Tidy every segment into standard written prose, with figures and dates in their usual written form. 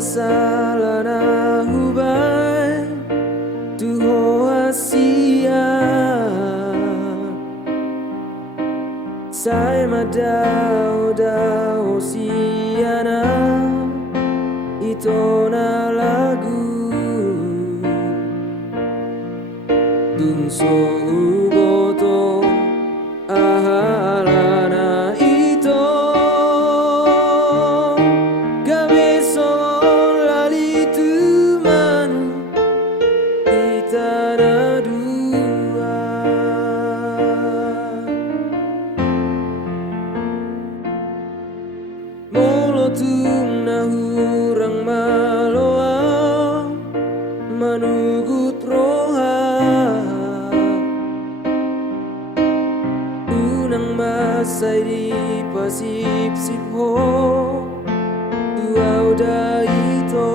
sala na hubay tuho hasia sai madao dao siana ito na lagu dungso hugoto ahalana ito gabe son lalitu manu itana dua molotung na hurang maloa manugut roha unang masay di pasip-sip ho duaw da ito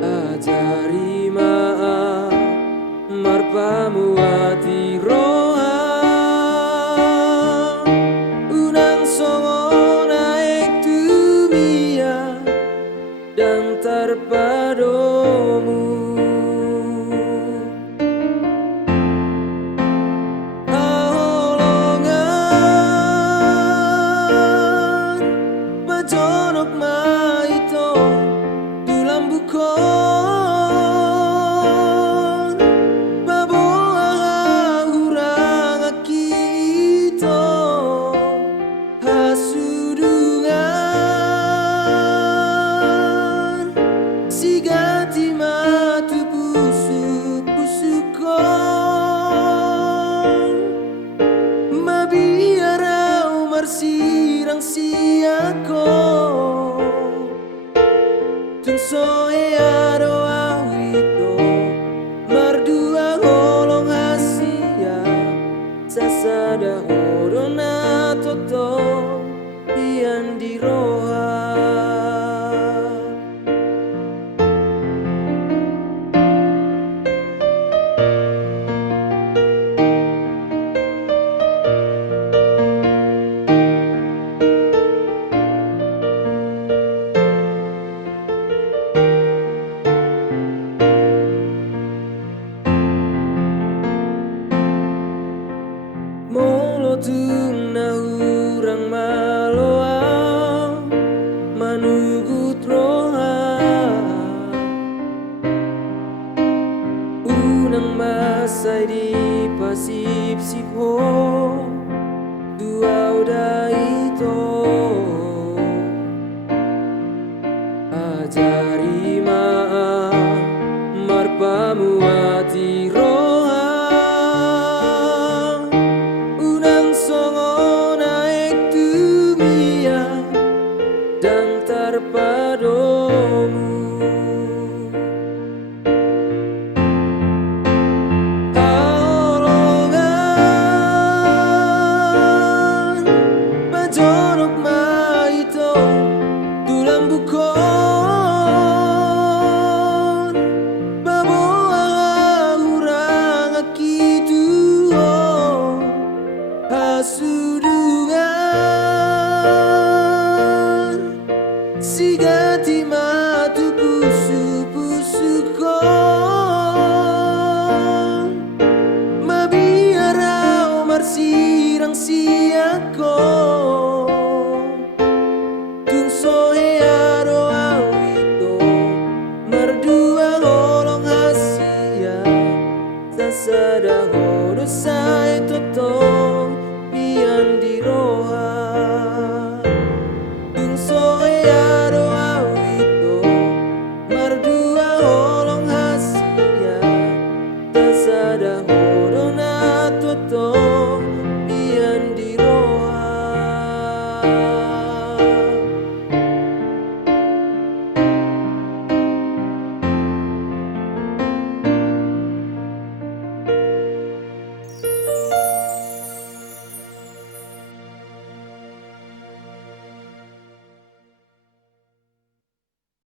ajari maa marpamu ati roha unang songo naik tumia dan terpadomu haholongan pajonok maito tulang bukon baboa hurang akito hasudungan sigati matu busuk-busukon mabiarau marsirang siako tungsoe aro awito mardua holong hasia sasada horona toto ian diroha molotung na hurang maloa manugut roha unang masay di pasip-sip ho duaw da ito ajari maa marpamu ati roha unang songo naik tumia dan terpadomu haholongan pajonok maito tulang bukon baboa hurang akitu hasudungan sigati matu busuk-busukon mabiarau marsirang siako tungsoe aro awito mardua holong hasia sasada horo sai toto pian diroha